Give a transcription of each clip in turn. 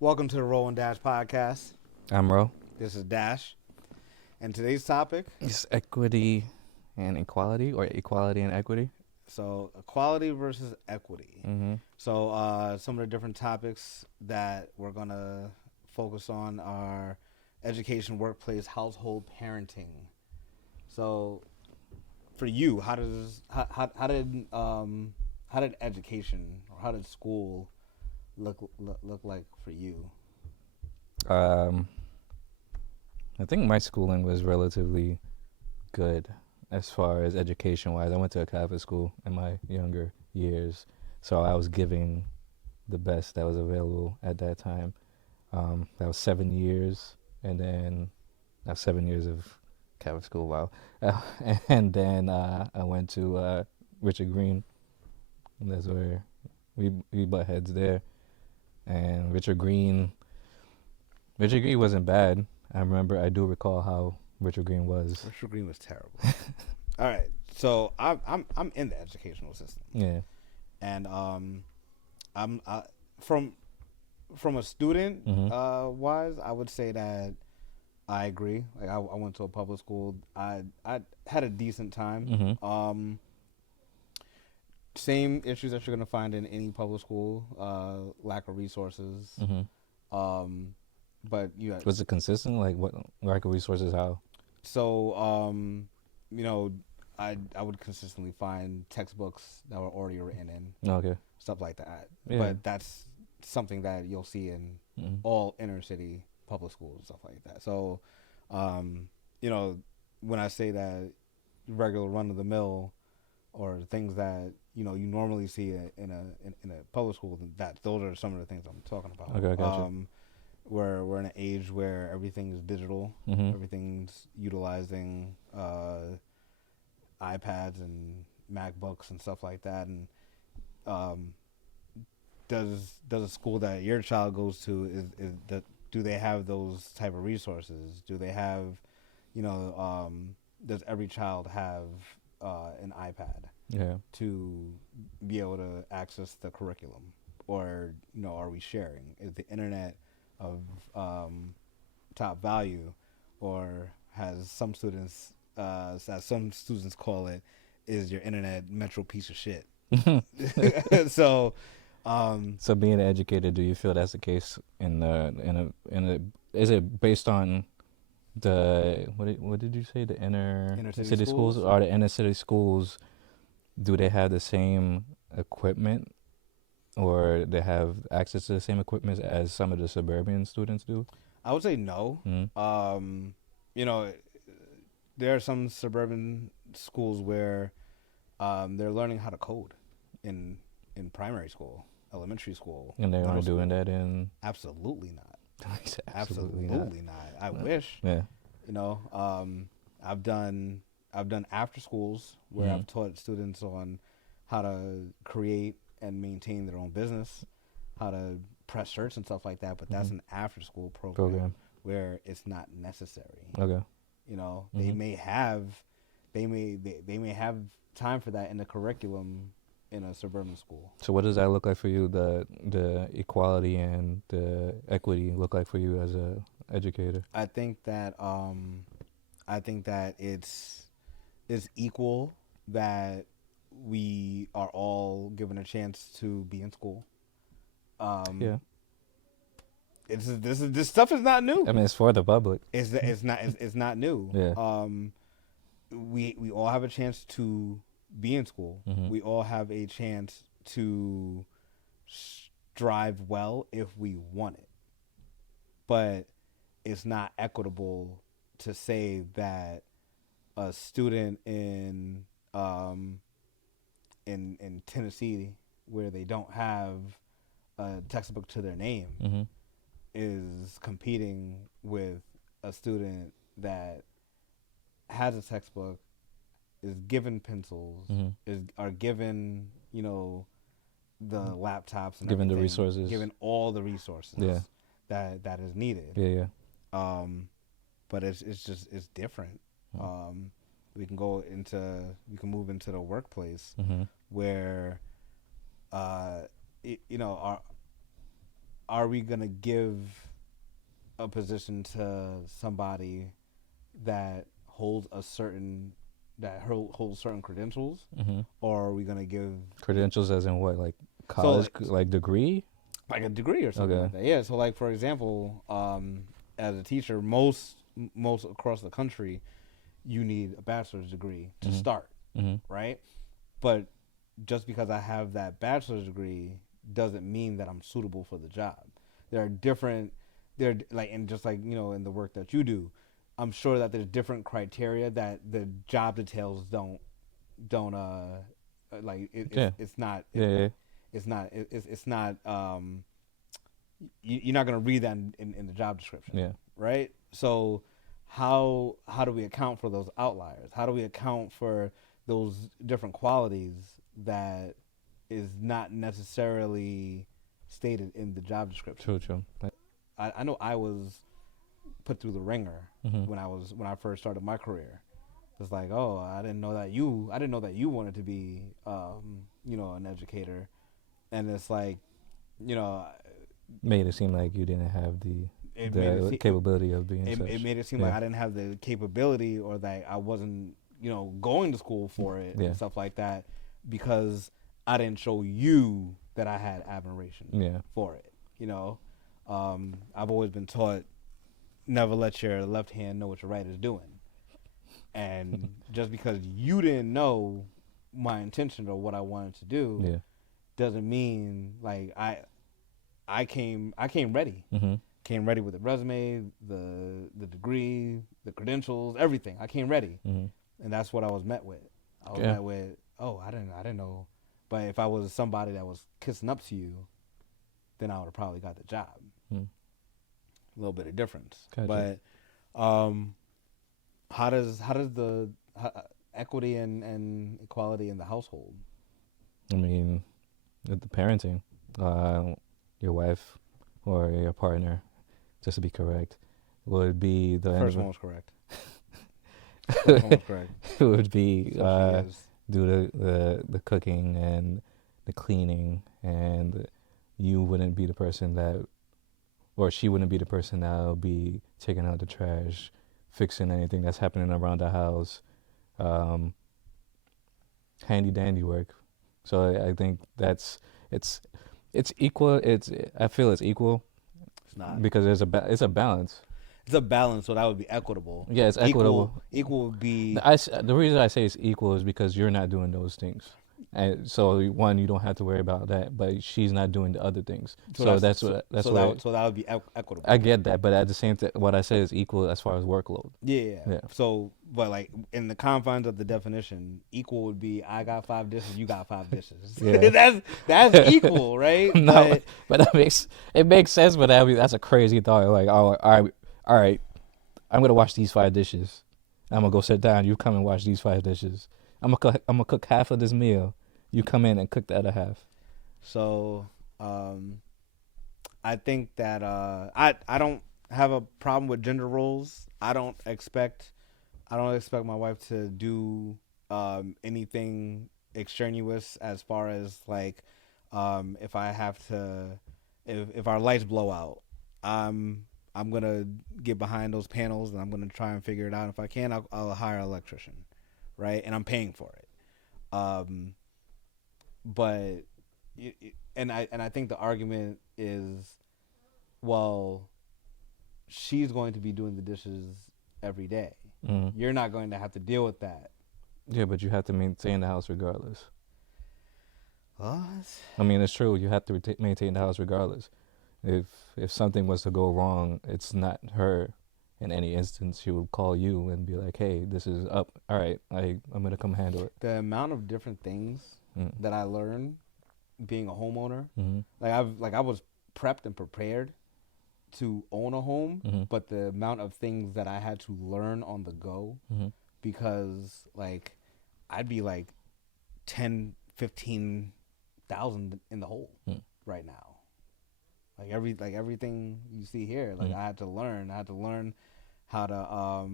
Welcome to the Ro&Dash podcast. I'm Ro. This is Dash. And today's topic It's equity and equality, or equality and equity. so equality versus equity. Mm-hmm. So some of the different topics that we're going to focus on are education, workplace, household, parenting. So for you, how did education or how did school look like for you? I think my schooling was relatively good as far as education-wise. I went to a Catholic school in my younger years, so I was giving the best that was available at that time. That was 7 years, and then 7 years of Catholic school, wow. And then I went to Richard Green, and that's where we butt heads there. And Richard Green wasn't bad. I do recall how Richard Green was. Richard Green was terrible. All right, so I'm in the educational system. Yeah. And I'm from a student wise, I would say that I agree. Like I went to a public school. I had a decent time. Mm-hmm. Same issues that you're gonna find in any public school. Lack of resources. Mm-hmm. But you had, Was it consistent? Like what lack of resources? How? so I would consistently find textbooks that were already written in. Okay. Stuff like that. Yeah. But that's something that you'll see in all inner city public schools and stuff like that. So, when I say that regular run of the mill or things that you normally see in a public school, those are some of the things I'm talking about. Okay, gotcha. We're in an age where everything is digital. Mm-hmm. Everything's utilizing iPads and MacBooks and stuff like that. And does a school that your child goes to do they have those type of resources? Do they have does every child have an iPad to be able to access the curriculum, or are we sharing? Is the internet of top value, or has some students as some students call it, is your internet metro piece of shit? So being an educator, do you feel that's the case is it based on the what did you say, the inner city schools, or the inner city schools? Do they have the same equipment, or they have access to the same equipment as some of the suburban students do? I would say no. Mm-hmm. There are some suburban schools where they're learning how to code in primary school, elementary school. And they aren't doing that in... Absolutely not. Absolutely not. I wish. Yeah. I've done after schools where I've taught students on how to create and maintain their own business, how to press shirts and stuff like that. But that's an after school program where it's not necessary. Okay. They may have time for that in the curriculum in a suburban school. So what does that look like for you? The equality and the equity look like for you as a educator? I think that it's equal, that we are all given a chance to be in school. Yeah. This stuff is not new. I mean, it's for the public. It's not new. Yeah. We all have a chance to be in school. Mm-hmm. We all have a chance to strive well if we want it. But it's not equitable to say that a student in Tennessee, where they don't have a textbook to their name, is competing with a student that has a textbook, is given pencils, are given, the laptops and given everything, the resources, given all the resources that is needed. Yeah. But it's different. we can move into the workplace Mm-hmm. where, you know, are we gonna give a position to somebody that holds certain credentials, Mm-hmm. or are we gonna give Credentials as in what, like college, like degree? like a degree or something like that? Yeah. So like for example, as a teacher, most across the country, you need a bachelor's degree to start, right? But just because I have that bachelor's degree doesn't mean that I'm suitable for the job. There are different, and just like, you know, in the work that you do, I'm sure that there's different criteria that the job details don't like. It's not. It's not. You're not gonna read that in the job description. Yeah. Right. So how do we account for those outliers? How do we account for those different qualities that is not necessarily stated in the job description? True. I know I was put through the ringer when I first started my career. It's like, oh, I didn't know that you wanted to be, you know, an educator, and it's like, you know, made it seem like you didn't have the capability of being such. It made it seem like I didn't have the capability, or that I wasn't, you know, going to school for it and stuff like that, because I didn't show you that I had admiration for it. You know, I've always been taught, never let your left hand know what your right is doing. And just because you didn't know my intention or what I wanted to do, doesn't mean like I came ready. Came ready with the resume, the degree, the credentials, everything. I came ready, and that's what I was met with. I was met with, oh, I didn't know. But if I was somebody that was kissing up to you, then I would have probably got the job. A little bit of difference. Gotcha. But how does the equity and equality in the household? I mean, with the parenting, your wife or your partner, just to be correct, would be the first one was correct. First one was correct. Would be do the cooking and the cleaning, and you wouldn't be the person that, or she wouldn't be the person that will be taking out the trash, fixing anything that's happening around the house, handy dandy work. So I think it's equal. I feel it's equal. It's not, because it's a balance. It's a balance, so that would be equitable. Yeah, it's equitable. Equal would be. The reason I say it's equal is because you're not doing those things, and so one, you don't have to worry about that. But she's not doing the other things, so that's what. So that would be equitable. I get that, but at the same time, what I say is equal as far as workload. Yeah. So, but like in the confines of the definition, equal would be I got 5 dishes, you got 5 dishes. Yeah. that's equal, right? No, but it makes sense. But that's a crazy thought. Like, oh, all right, I'm gonna wash these 5 dishes. I'm gonna go sit down. You come and wash these 5 dishes. I'm gonna cook half of this meal. You come in and cook the other half. So, I think that I don't have a problem with gender roles. I don't expect my wife to do anything extraneous as far as like if I have to, if our lights blow out, I'm gonna get behind those panels and I'm gonna try and figure it out. If I can, I'll hire an electrician, right? And I'm paying for it. But I think the argument is, well, she's going to be doing the dishes every day. You're not going to have to deal with that. Yeah, but you have to maintain the house regardless. What? I mean, it's true. You have to maintain the house regardless. If something was to go wrong, it's not her. In any instance, she would call you and be like, "Hey, this is up. All right, I'm gonna come handle it." The amount of different things that I learned being a homeowner, like I was prepped and prepared to own a home, but the amount of things that I had to learn on the go, because like I'd be like 10, 15,000 in the hole right now. Like everything you see here, like I had to learn how to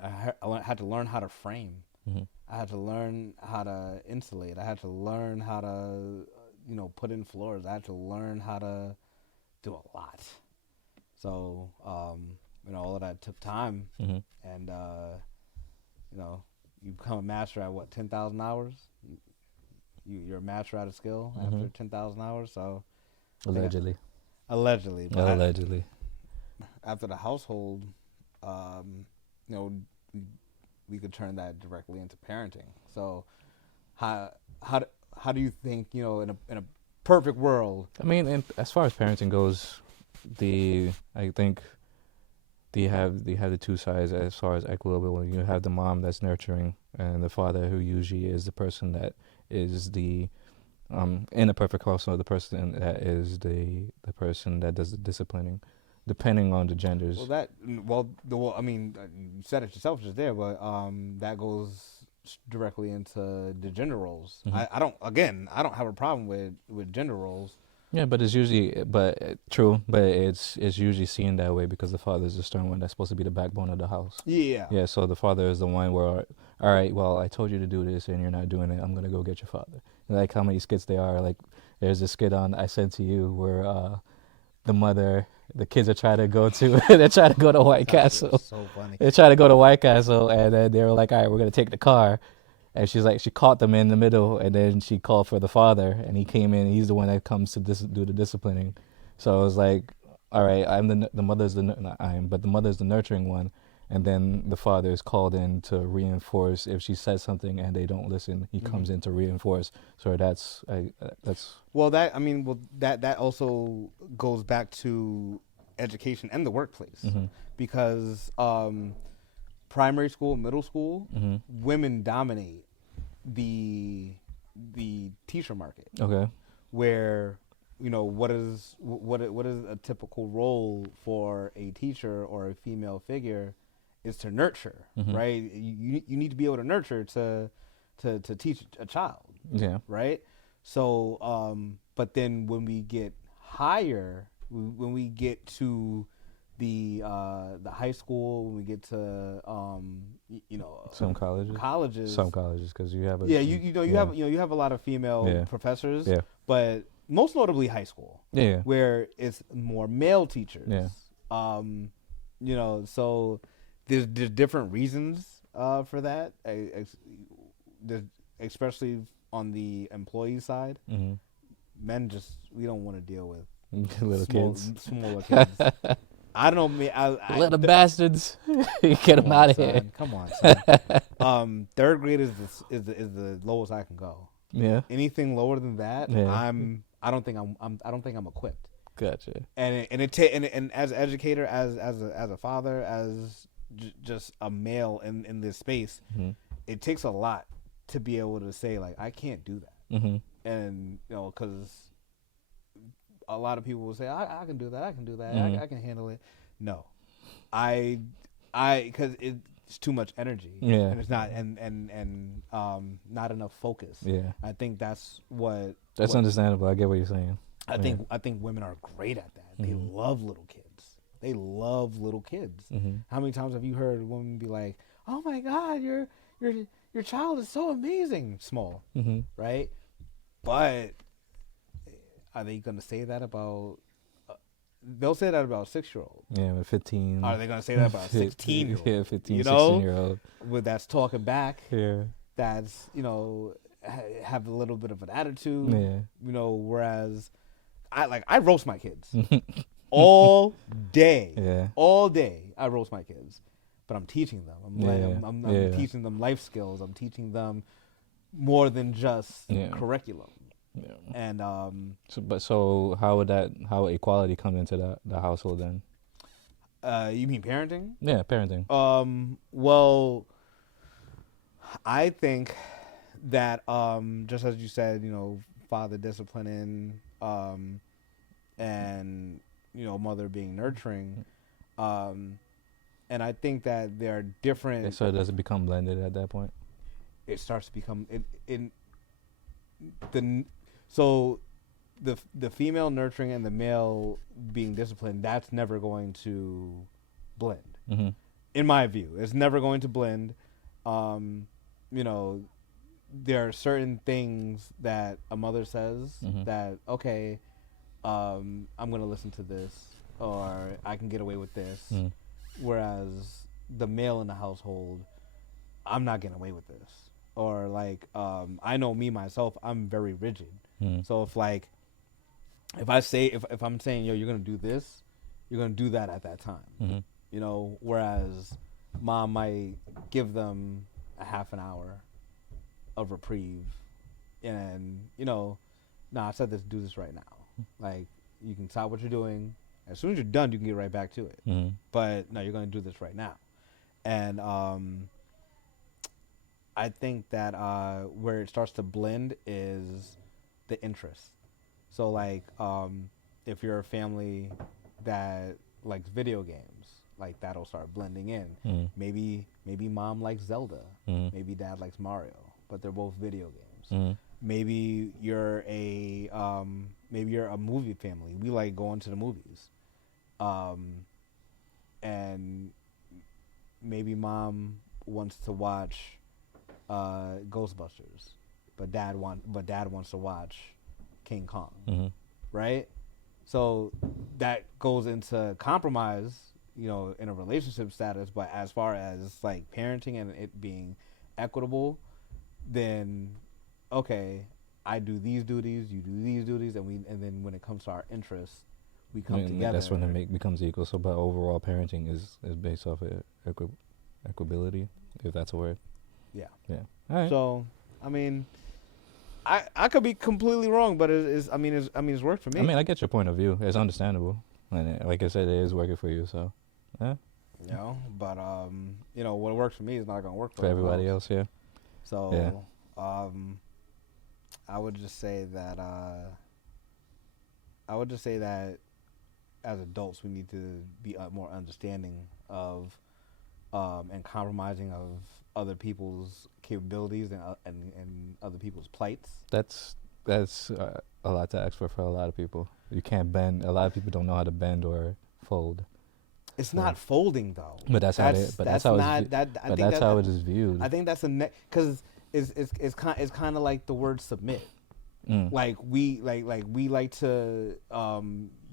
had to learn how to frame. Mm-hmm. I had to learn how to insulate. I had to learn how to, put in floors. I had to learn how to do a lot. So, all of that took time, Mm-hmm. and you become a master at what 10,000 hours. You're a master at a skill after 10,000 hours. So, Allegedly. Allegedly, but Allegedly. After the household, um, you know, we could turn that directly into parenting. So, how how how do you think, in a perfect world? I mean, as far as parenting goes, I think they have the two sides as far as equilibrium. You have the mom that's nurturing, and the father who usually is the person that is the in a perfect household, the person that is the person that does the disciplining, depending on the genders. You said it yourself just there, but that goes directly into the gender roles. Mm-hmm. I don't have a problem with gender roles. Yeah, but it's usually, true, but it's usually seen that way because the father is the stern one that's supposed to be the backbone of the house. Yeah. Yeah, so the father is the one where, all right, well, I told you to do this and you're not doing it. I'm gonna go get your father. Like how many skits there are. Like there's a skit on I Sent to You where the kids are trying to go to they're trying to go to White Castle. So funny. They're trying to go to White Castle, and then they were like, all right, we're gonna take the car. And she's like, she caught them in the middle, and then she called for the father, and he came in. He's the one that comes to do the disciplining. So it was like, all right, the mother's but the mother's the nurturing one, and then the father is called in to reinforce. If she says something and they don't listen, he comes in to reinforce. So that's. That also goes back to education and the workplace, because primary school, middle school, women dominate the teacher market. Okay. Where what is a typical role for a teacher or a female figure is to nurture, right? You need to be able to nurture to teach a child. Yeah. Right. So but then when we get higher, when we get to the high school, when we get to some colleges because you have you have a lot of female professors, but most notably high school, where it's more male teachers. So there's different reasons for that, especially on the employee side. Men we don't want to deal with smaller kids. I don't know. Little bastards, get them out of here. Come on, son. Third grade is the lowest I can go. Yeah. Anything lower than that, I don't think I'm equipped. Gotcha. And as an educator, as a father, as just a male in this space, it takes a lot to be able to say like I can't do that. And because a lot of people will say I can do that, I can handle it. No, because it's too much energy, and it's not and not enough focus. I think that's understandable. I get what you're saying. I think women are great at that. They love little kids. How many times have you heard a woman be like, "Oh my God, your child is so amazing," small, right? But are they going to say that about? They'll say that about a 6-year-old. Yeah, 15. Are they going to say that about a 16-year-old? Yeah, 15, 16-year-old. That's talking back. Yeah. That's have a little bit of an attitude. Yeah. Whereas I roast my kids all day. Yeah. All day I roast my kids, but I'm teaching them. I'm teaching them life skills. I'm teaching them more than just curriculum. Yeah. And so how equality comes into the household then? You mean parenting? Yeah, parenting. Well, I think that just as you said, father disciplining, and mother being nurturing, and I think that there are different. So does it become blended at that point? It starts to become So the female nurturing and the male being disciplined, that's never going to blend. in my view, it's never going to blend. You know, there are certain things that a mother says that, okay, I'm going to listen to this, or I can get away with this. Whereas the male in the household, I'm not getting away with this. Or like, I know me myself, I'm very rigid. So if like, if I'm saying, yo, you're going to do this, you're going to do that at that time. You know, whereas mom might give them a half an hour of reprieve, and you know, I said this, do this right now. Like, you can stop what you're doing. As soon as you're done, you can get right back to it. But no, you're going to do this right now. And I think that where it starts to blend is the interest. So like, if you're a family that likes video games, like that'll start blending in. Maybe mom likes Zelda. Maybe dad likes Mario, but they're both video games. Maybe you're a movie family. We like going to the movies. And maybe mom wants to watch Ghostbusters, but dad wants to watch King Kong. Right? So that goes into compromise, you know, in a relationship status. But as far as like parenting and it being equitable, then okay, I do these duties, you do these duties, and then when it comes to our interests, we come together. That's when it becomes equal. So, but overall parenting is based off of equability, if that's a word. Yeah. Yeah. All right. So, I mean, I could be completely wrong, but it's worked for me. I mean, I get your point of view. It's understandable, and like I said, it is working for you. So, yeah. You know, but you know, what works for me is not gonna work for everybody else. Yeah. So, yeah. I would just say that as adults, we need to be more understanding of and compromising of other people's capabilities and other people's plights. That's a lot to ask for a lot of people. You can't bend. A lot of people don't know how to bend or fold. It's not folding though. But that's how it is viewed. I think that's because it's kind of like the word submit. Like we like to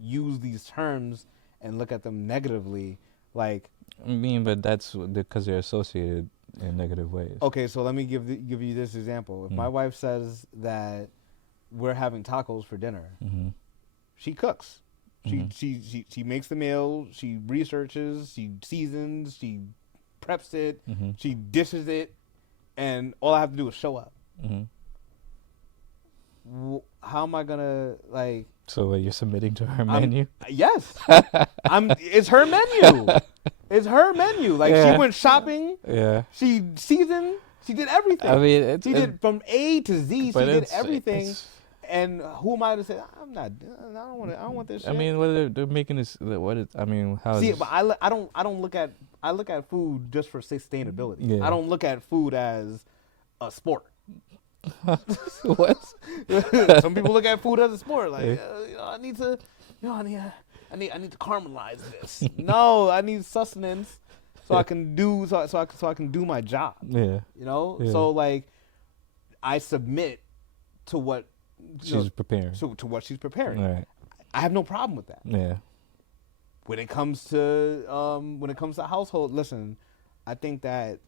use these terms and look at them negatively. Like, I mean, but that's because they're associated in negative ways. Okay, so let me give you this example. If my wife says that we're having tacos for dinner, she cooks. She makes the meal. She researches. She seasons. She preps it. She dishes it, and all I have to do is show up. How am I gonna like? So you're submitting to her menu? Yes, It's her menu. It's her menu. Like, she went shopping. Yeah. She seasoned. She did everything. I mean, she did from A to Z. She did everything. And who am I to say I'm not? I don't want this shit. I mean, what they're making this. How? See, but I don't look at. I look at food just for sustainability. Yeah. I don't look at food as a sport. What? Some people look at food as a sport. Like, I need to caramelize this. No, I need sustenance so I can do I can do my job. Yeah. You know? Yeah. So like, I submit to what she's preparing. To what she's preparing. Right. I have no problem with that. Yeah. When it comes to household, listen, I think that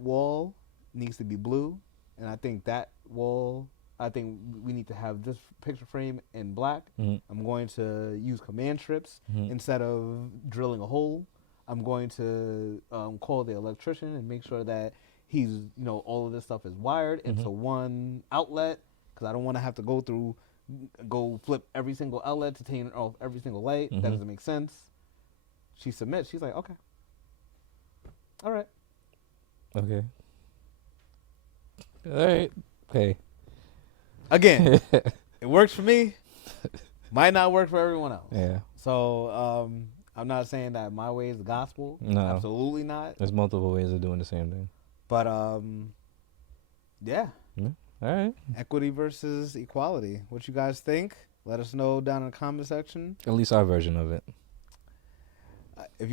wall needs to be blue, and I think that wall, I think we need to have this picture frame in black. I'm going to use command strips instead of drilling a hole. I'm going to call the electrician and make sure that all of this stuff is wired into one outlet, because I don't want to have to go flip every single outlet to turn off every single light. That doesn't make sense. She submits. She's like, okay. All right. Okay. All right. Okay. Again, it works for me. Might not work for everyone else. Yeah. So I'm not saying that my way is the gospel. No. Absolutely not. There's multiple ways of doing the same thing. But yeah. All right. Equity versus equality. What you guys think? Let us know down in the comment section. At least our version of it. If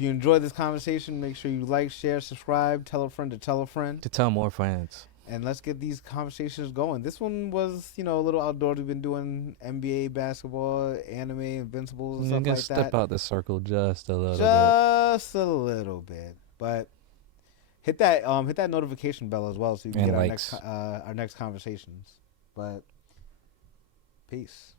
you enjoyed this conversation, make sure you like, share, subscribe, tell a friend to tell a friend. To tell more friends. And let's get these conversations going. This one was, a little outdoors. We've been doing NBA basketball, anime, Invincibles, and stuff like that. Step out the circle just a little bit. Just a little bit. But hit that notification bell as well so you can get our next conversations. But peace.